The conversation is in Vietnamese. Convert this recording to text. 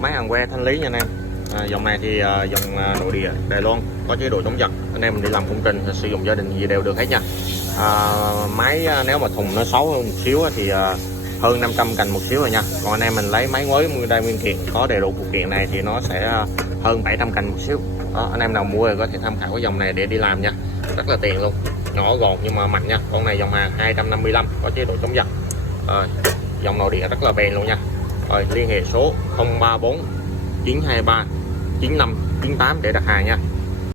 máy hàn que thanh lý nha anh em. Dòng này thì dòng nội địa Đài Loan, có chế độ chống giật. Anh em mình đi làm công trình sử dụng gia đình gì đều được hết nha. Máy nếu mà thùng nó xấu hơn một xíu thì hơn 500 cành một xíu rồi nha. Còn anh em mình lấy máy mới nguyên đai nguyên kiện có đầy đủ phụ kiện này thì nó sẽ hơn 700 cành một xíu. Đó, anh em nào mua thì có thể tham khảo cái dòng này để đi làm nha, rất là tiện luôn, nhỏ gọn nhưng mà mạnh nha. Con này dòng hàng 255 có chế độ chống giật. Dòng nội địa rất là bền luôn nha. Rồi liên hệ số 034 923 9598 để đặt hàng nha.